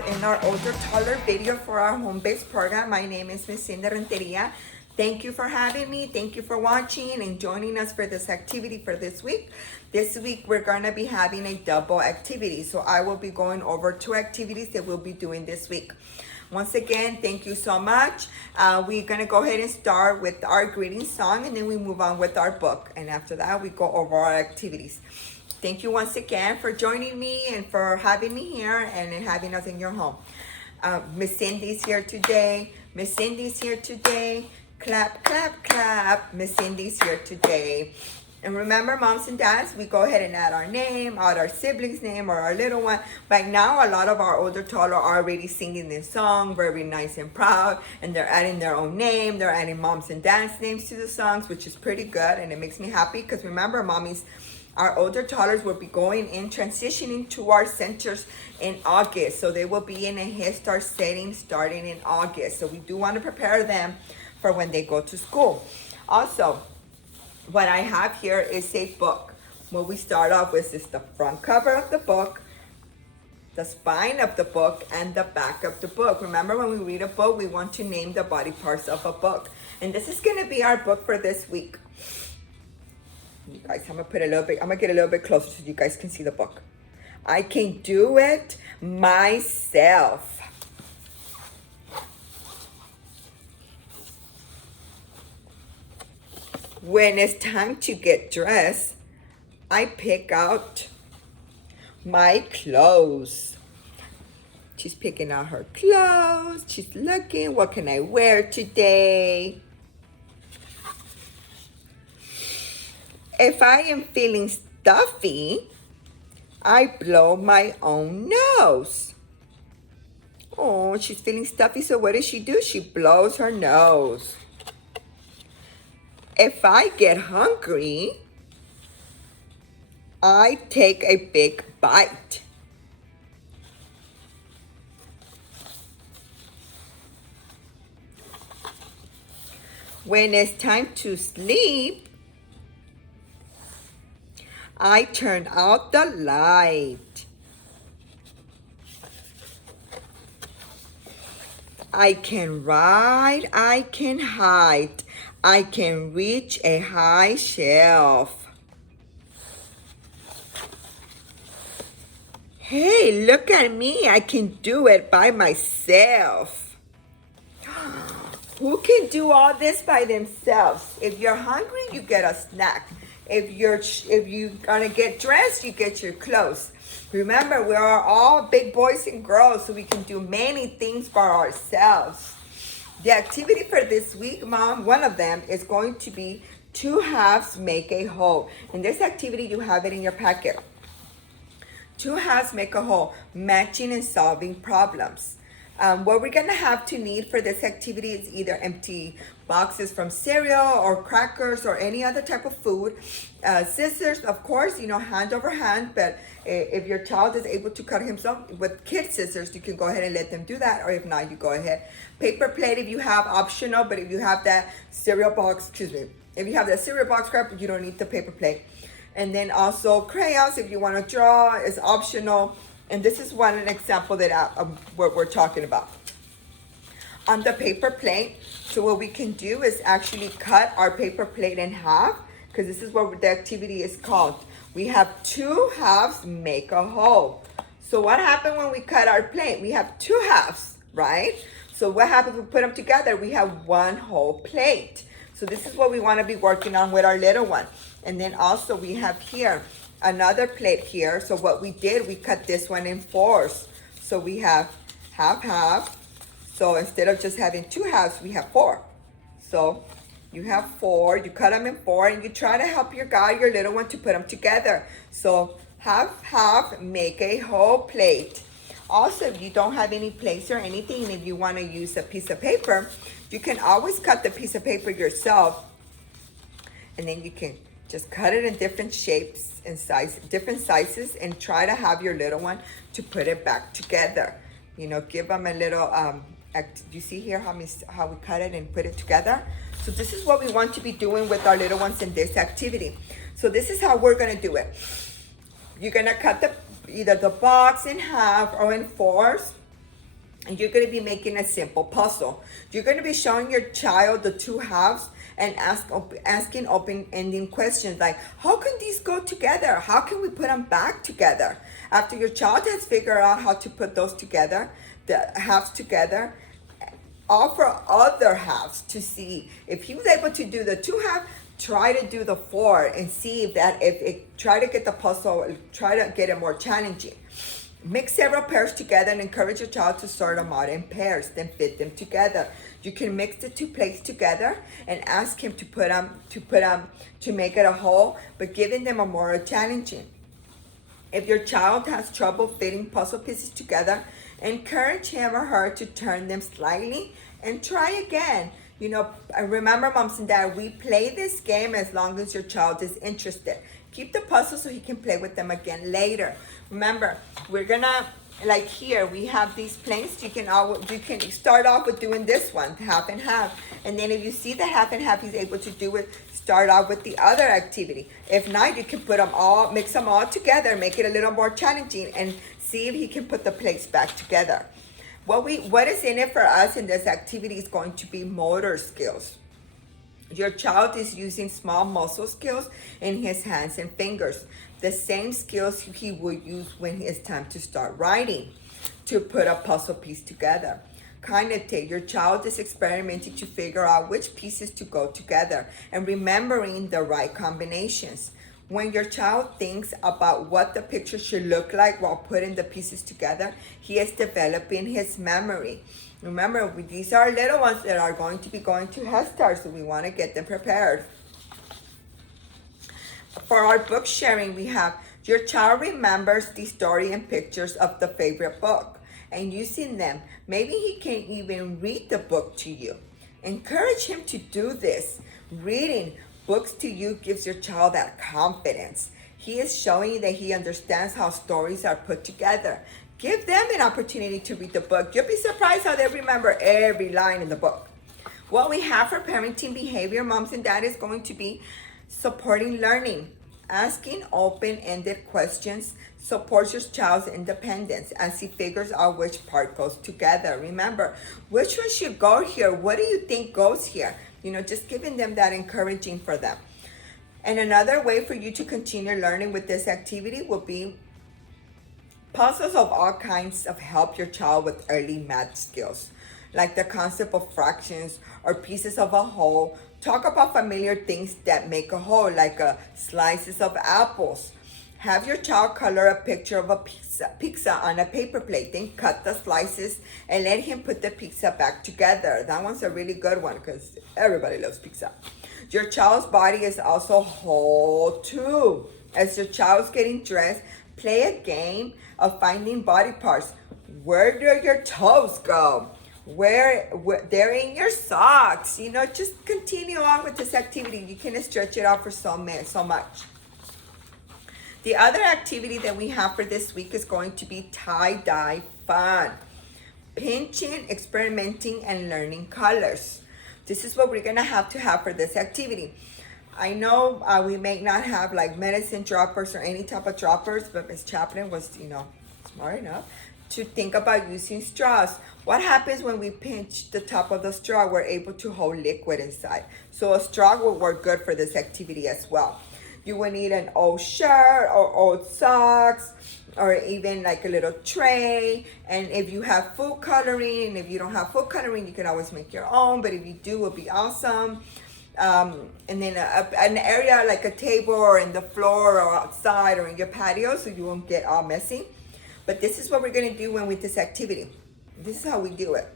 are in our older toddler video for our home-based program. My name is Miss Cindy Renteria. Thank you for having me. Thank you for watching and joining us for this activity for this week. This week, we're gonna be having a double activity. So I will be going over 2 activities that we'll be doing this week. Once again, thank you so much. We're gonna go ahead and start with our greeting song, and then we move on with our book. And after that, we go over our activities. Thank you once again for joining me and for having me here and having us in your home. Miss Cindy's here today. Miss Cindy's here today. Clap, clap, clap. Miss Cindy's here today. And remember, moms and dads, we go ahead and add our name, add our sibling's name or our little one. Right now, a lot of our older toddlers are already singing this song, very nice and proud, and they're adding their own name. They're adding moms and dads' names to the songs, which is pretty good, and it makes me happy because remember, mommies, our older toddlers will be going in, transitioning to our centers in August. So they will be in a Head Start setting starting in August. So we do want to prepare them for when they go to school. Also, what I have here is a book. What we start off with is the front cover of the book, the spine of the book, and the back of the book. Remember, when we read a book, we want to name the body parts of a book. And this is going to be our book for this week. You guys, I'm gonna get a little bit closer so you guys can see the book. I can do it myself. When it's time to get dressed, I pick out my clothes. She's picking out her clothes. She's looking, what can I wear today? If I am feeling stuffy, I blow my own nose. Oh, she's feeling stuffy, so what does she do? She blows her nose. If I get hungry, I take a big bite. When it's time to sleep, I turn out the light. I can ride, I can hide. I can reach a high shelf. Hey, look at me. I can do it by myself. Who can do all this by themselves? If you're hungry, you get a snack. If you're gonna get dressed, you get your clothes. Remember, we are all big boys and girls, so we can do many things by ourselves. The activity for this week, Mom, one of them is going to be 2 halves make a whole. In this activity, you have it in your packet. 2 halves make a whole, matching and solving problems. What we're gonna have to need for this activity is either empty boxes from cereal or crackers or any other type of food. Scissors, of course, hand over hand, but if your child is able to cut himself with kid scissors, you can go ahead and let them do that, or if not, you go ahead. Paper plate if you have, optional, but if you have that cereal box, if you have that cereal box wrap, you don't need the paper plate. And then also crayons, if you want to draw, is optional. And this is an example that what we're talking about. On the paper plate, so what we can do is actually cut our paper plate in half, because this is what the activity is called. We have 2 halves make a whole. So what happened when we cut our plate? We have 2 halves, right? So what happens when we put them together? We have 1 whole plate. So this is what we want to be working on with our little one. And then also we have here another plate here. So what we did, we cut this one in 4s. So we have half. So instead of just having 2 halves, we have 4. So you have 4, you cut them in 4, and you try to help your little one, to put them together. So half, make a whole plate. Also, if you don't have any plates or anything, and if you want to use a piece of paper, you can always cut the piece of paper yourself. And then you can just cut it in different shapes and different sizes, and try to have your little one to put it back together. Give them a little, you see here how we cut it and put it together? So this is what we want to be doing with our little ones in this activity. So this is how we're gonna do it. You're gonna cut either the box in half or in 4s. And you're going to be making a simple puzzle. You're going to be showing your child the two halves and asking open-ending questions like, how can these go together? How can we put them back together? After your child has figured out how to put those together, the halves together, offer other halves to see. If he was able to do the two halves, try to do the four and see try to get the puzzle, try to get it more challenging. Mix several pairs together and encourage your child to sort them out in pairs, then fit them together. You can mix the two plates together and ask him to make it a whole, but giving them a more challenging. If your child has trouble fitting puzzle pieces together, encourage him or her to turn them slightly and try again. You know, remember, moms and dad, we play this game as long as your child is interested. Keep the puzzle so he can play with them again later. Remember, we're gonna, like here, we have these planes. You can start off with doing this one, half and half. And then if you see the half and half he's able to do it, start off with the other activity. If not, you can mix them all together, make it a little more challenging, and see if he can put the plates back together. What is in it for us in this activity is going to be motor skills. Your child is using small muscle skills in his hands and fingers, the same skills he would use when it's time to start writing, to put a puzzle piece together. Cognitive, your child is experimenting to figure out which pieces to go together and remembering the right combinations. When your child thinks about what the picture should look like while putting the pieces together, he is developing his memory. Remember, these are little ones that are going to be going to Head Start, so we want to get them prepared. For our book sharing, we have your child remembers the story and pictures of the favorite book and using them. Maybe he can even read the book to you. Encourage him to do this. Reading books to you gives your child that confidence. He is showing you that he understands how stories are put together. Give them an opportunity to read the book. You'll be surprised how they remember every line in the book. What we have for parenting behavior, moms and dad, is going to be supporting learning. Asking open-ended questions supports your child's independence as he figures out which part goes together. Remember, which one should go here? What do you think goes here? You know, just giving them that encouraging for them. And another way for you to continue learning with this activity will be puzzles of all kinds of help your child with early math skills, like the concept of fractions or pieces of a whole. Talk about familiar things that make a whole, like slices of apples. Have your child color a picture of a pizza on a paper plate, then cut the slices and let him put the pizza back together. That one's a really good one because everybody loves pizza. Your child's body is also whole too. As your child's getting dressed, play a game of finding body parts. Where do your toes go? Where they're in your socks. You know, just continue on with this activity. You can stretch it out for so much. The other activity that we have for this week is going to be tie-dye fun. Pinching, experimenting, and learning colors. This is what we're gonna have for this activity. I know we may not have like medicine droppers or any type of droppers, but Ms. Chaplin was, smart enough to think about using straws. What happens when we pinch the top of the straw? We're able to hold liquid inside. So a straw will work good for this activity as well. You will need an old shirt or old socks or even like a little tray. And if you have food coloring, and if you don't have food coloring, you can always make your own, but if you do, it will be awesome. And then an area like a table or in the floor or outside or in your patio so you won't get all messy. But this is what we're gonna do with this activity. This is how we do it.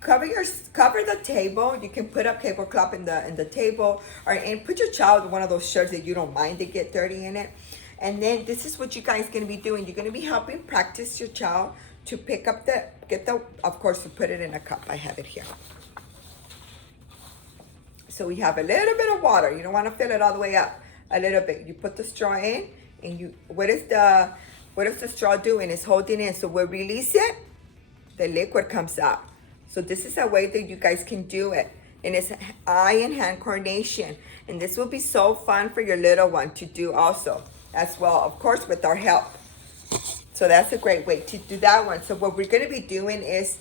Cover the table. You can put up tablecloth in the table, and put your child in one of those shirts that you don't mind to get dirty in it. And then this is what you guys gonna be doing. You're gonna be helping practice your child to pick up of course, to put it in a cup. I have it here. So we have a little bit of water. You don't want to fill it all the way up. A little bit. You put the straw in, and what is the straw doing? It's holding in. So we release it, the liquid comes out. So this is a way that you guys can do it. And it's eye and hand coordination. And this will be so fun for your little one to do also as well, of course, with our help. So that's a great way to do that one. So what we're going to be doing is,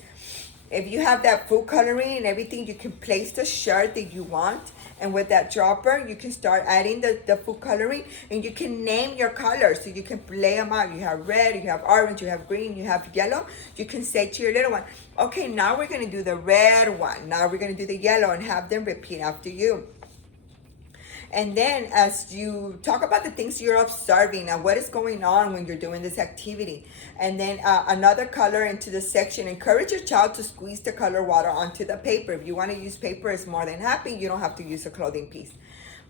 if you have that food coloring and everything, you can place the shirt that you want. And with that dropper, you can start adding the food coloring, and you can name your colors. So you can lay them out. You have red, you have orange, you have green, you have yellow. You can say to your little one, okay, now we're going to do the red one. Now we're going to do the yellow, and have them repeat after you. And then as you talk about the things you're observing and what is going on when you're doing this activity. And then another color into the section. Encourage your child to squeeze the color water onto the paper. If you want to use paper, it's more than happy. You don't have to use a clothing piece.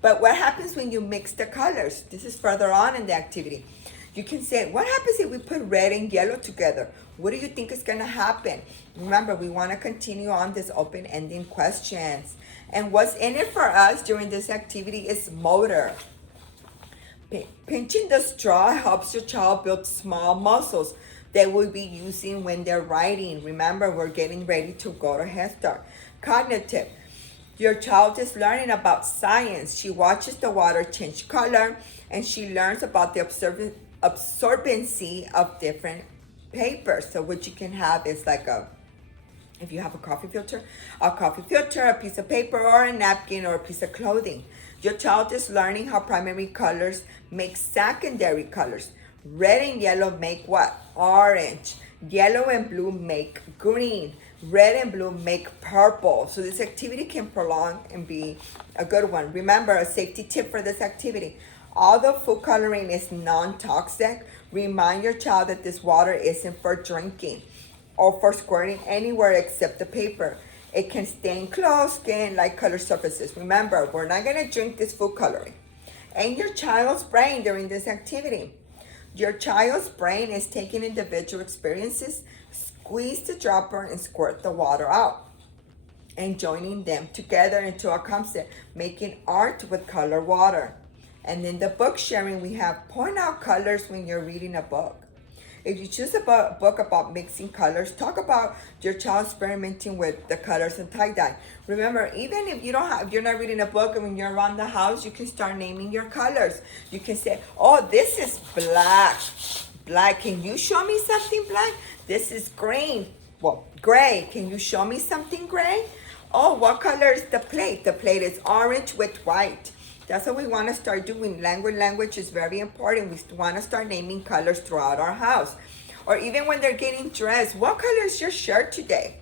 But what happens when you mix the colors? This is further on in the activity. You can say, what happens if we put red and yellow together? What do you think is going to happen? Remember, we want to continue on this open-ending questions. And what's in it for us during this activity is motor. Pinching the straw helps your child build small muscles they will be using when they're writing. Remember, we're getting ready to go to Head Start. Cognitive. Your child is learning about science. She watches the water change color, and she learns about the absorbency of different papers. So what you can have is like if you have a coffee filter, a piece of paper, or a napkin, or a piece of clothing. Your child is learning how primary colors make secondary colors. Red and yellow make what? Orange. Yellow and blue make green. Red and blue make purple. So this activity can prolong and be a good one. Remember, a safety tip for this activity. Although food coloring is non-toxic, remind your child that this water isn't for drinking or for squirting anywhere except the paper. It can stain clothes, skin, like color surfaces. Remember, we're not gonna drink this food coloring. And your child's brain during this activity. Your child's brain is taking individual experiences, squeeze the dropper and squirt the water out, and joining them together into a concept, making art with color water. And then the book sharing, we have point out colors when you're reading a book. If you choose a book about mixing colors, talk about your child experimenting with the colors and tie-dye. Remember, even if you're not reading a book, and when you're around the house, you can start naming your colors. You can say, oh, this is black. Black, can you show me something black? This is green. Well, gray, can you show me something gray? Oh, what color is the plate? The plate is orange with white. That's what we want to start doing. Language is very important. We want to start naming colors throughout our house. Or even when they're getting dressed, what color is your shirt today?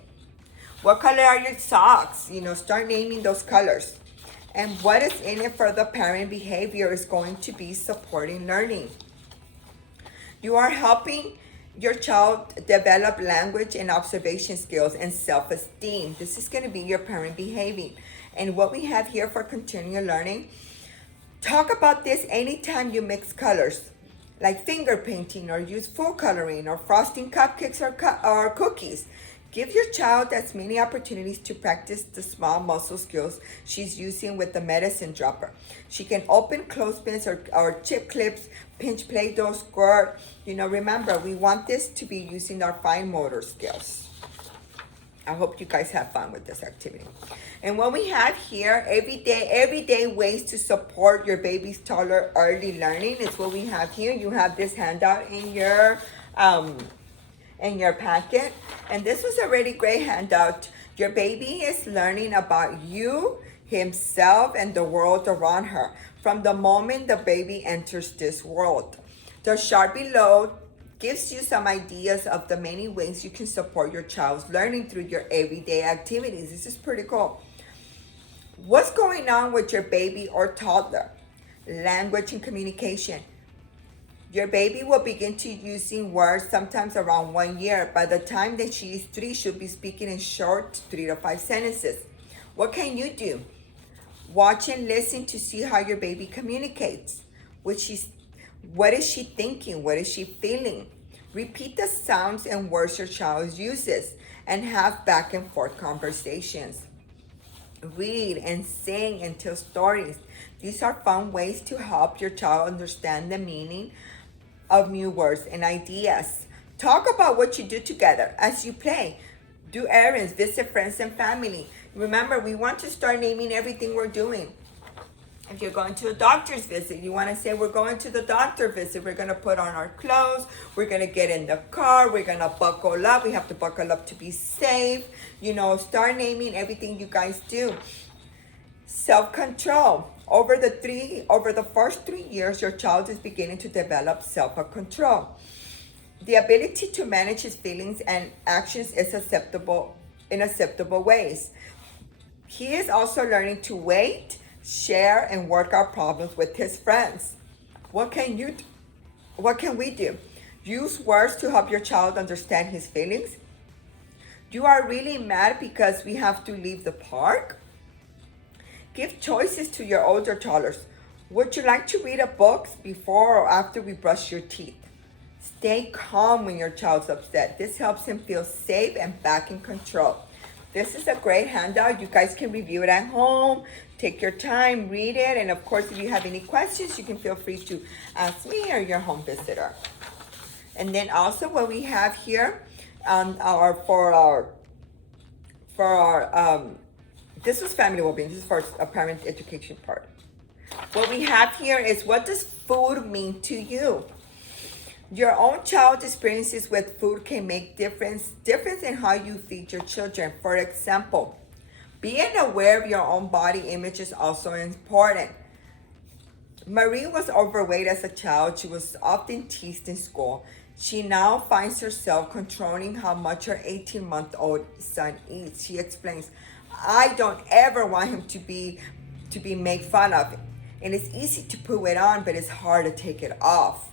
What color are your socks? Start naming those colors. And what is in it for the parent behavior is going to be supporting learning. You are helping your child develop language and observation skills and self-esteem. This is going to be your parent behaving. And what we have here for continual learning, talk about this anytime you mix colors, like finger painting, or use food coloring, or frosting cupcakes or cookies. Give your child as many opportunities to practice the small muscle skills she's using with the medicine dropper. She can open clothespins or chip clips, pinch Play-Doh, squirt. Remember, we want this to be using our fine motor skills. I hope you guys have fun with this activity. And what we have here, everyday ways to support your baby's toddler early learning is what we have here. You have this handout in your packet. And this was a really great handout. Your baby is learning about you, himself, and the world around her from the moment the baby enters this world. The chart below gives you some ideas of the many ways you can support your child's learning through your everyday activities. This is pretty cool. What's going on with your baby or toddler? Language and communication. Your baby will begin to using words sometimes around 1 year. By the time that she is 3, she'll be speaking in short 3 to 5 sentences. What can you do? Watch and listen to see how your baby communicates. What is she thinking? What is she feeling? Repeat the sounds and words your child uses and have back and forth conversations. Read and sing and tell stories. These are fun ways to help your child understand the meaning of new words and ideas. Talk about what you do together as you play. Do errands, visit friends and family. Remember, we want to start naming everything we're doing. If you're going to a doctor's visit, you want to say, we're going to the doctor visit. We're going to put on our clothes. We're going to get in the car. We're going to buckle up. We have to buckle up to be safe. You know, start naming everything you guys do. Self-control. Over the first 3 years, your child is beginning to develop self-control. The ability to manage his feelings and actions is in acceptable ways. He is also learning to wait, share, and work out problems with his friends. What can we do? Use words to help your child understand his feelings. You are really mad because we have to leave the park? Give choices to your older toddlers. Would you like to read a book before or after we brush your teeth? Stay calm when your child's upset. This helps him feel safe and back in control. This is a great handout. You guys can review it at home. Take your time, read it. And of course, if you have any questions, you can feel free to ask me or your home visitor. And then also what we have here this is family well-being. This is for a parent education part. What we have here is, what does food mean to you? Your own child's experiences with food can make difference in how you feed your children. For example, being aware of your own body image is also important. Marie was overweight as a child. She was often teased in school. She now finds herself controlling how much her 18-month-old son eats. She explains, I don't ever want him to be made fun of. And it's easy to put it on, but it's hard to take it off.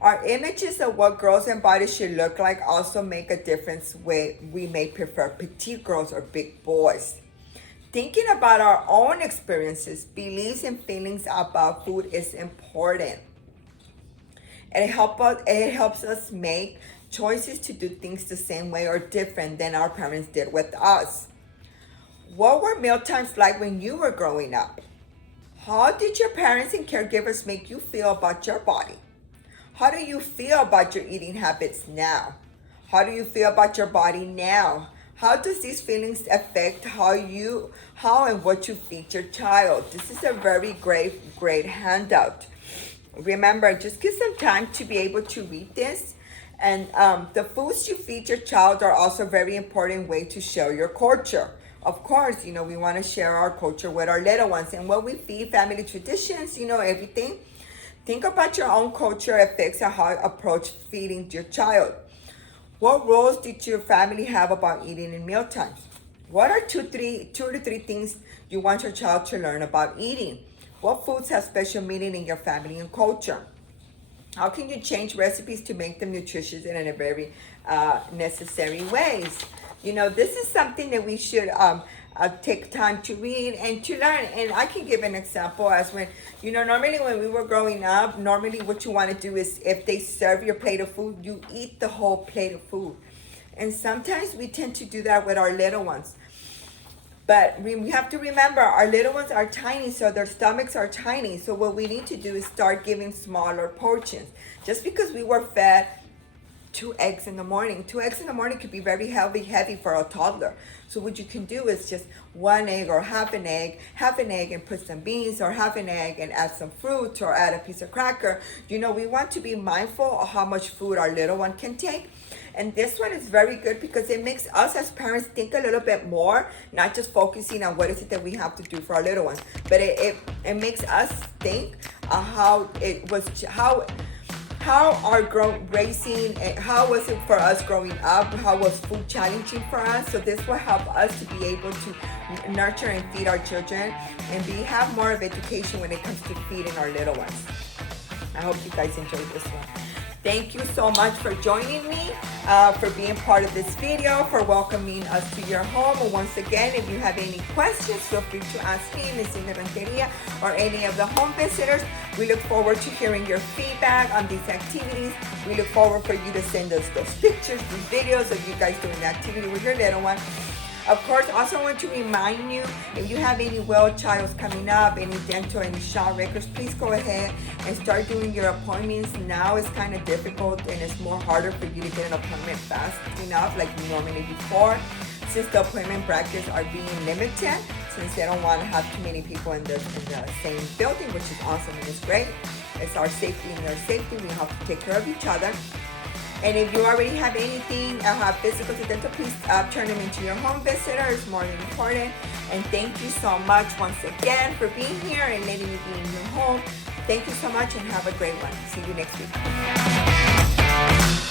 Our images of what girls and bodies should look like also make a difference where we may prefer petite girls or big boys. Thinking about our own experiences, beliefs, and feelings about food is important. It helps us make choices to do things the same way or different than our parents did with us. What were meal times like when you were growing up? How did your parents and caregivers make you feel about your body? How do you feel about your eating habits now? How do you feel about your body now? How does these feelings affect how and what you feed your child? This is a very great handout. Remember, just give some time to be able to read this. And the foods you feed your child are also a very important way to share your culture. Of course, we want to share our culture with our little ones. And what we feed, family traditions, everything. Think about your own culture affects how you approach feeding your child. What roles did your family have about eating in mealtimes? What are two to three things you want your child to learn about eating? What foods have special meaning in your family and culture? How can you change recipes to make them nutritious and in a very necessary ways? This is something that we should take time to read and to learn. And I can give an example as when, normally when we were growing up, normally what you want to do is if they serve your plate of food, you eat the whole plate of food. And sometimes we tend to do that with our little ones. But we have to remember, our little ones are tiny, so their stomachs are tiny. So what we need to do is start giving smaller portions. Just because we were fed 2 eggs in the morning. 2 eggs in the morning could be very heavy for a toddler. So what you can do is just 1 egg or half an egg and put some beans, or half an egg and add some fruit or add a piece of cracker. We want to be mindful of how much food our little one can take. And this one is very good because it makes us as parents think a little bit more, not just focusing on what is it that we have to do for our little ones, but it makes us think how was it for us growing up? How was food challenging for us? So this will help us to be able to nurture and feed our children and have more of education when it comes to feeding our little ones. I hope you guys enjoyed this one. Thank you so much for joining me, for being part of this video, for welcoming us to your home. And once again, if you have any questions, feel free to ask me, Ms. Renteria, or any of the home visitors. We look forward to hearing your feedback on these activities. We look forward for you to send us those pictures, these videos of you guys doing the activity with your little one. Of course, also want to remind you, if you have any well childs coming up, any dental, any shot records, please go ahead and start doing your appointments. Now it's kind of difficult and it's more harder for you to get an appointment fast enough like normally before, since the appointment brackets are being limited. since they don't want to have too many people in the same building, which is awesome and it's great. It's our safety and their safety. We have to take care of each other. And if you already have anything, have physical to dental, please turn them into your home visitor. It's more than important. And thank you so much once again for being here and letting me be in your home. Thank you so much and have a great one. See you next week.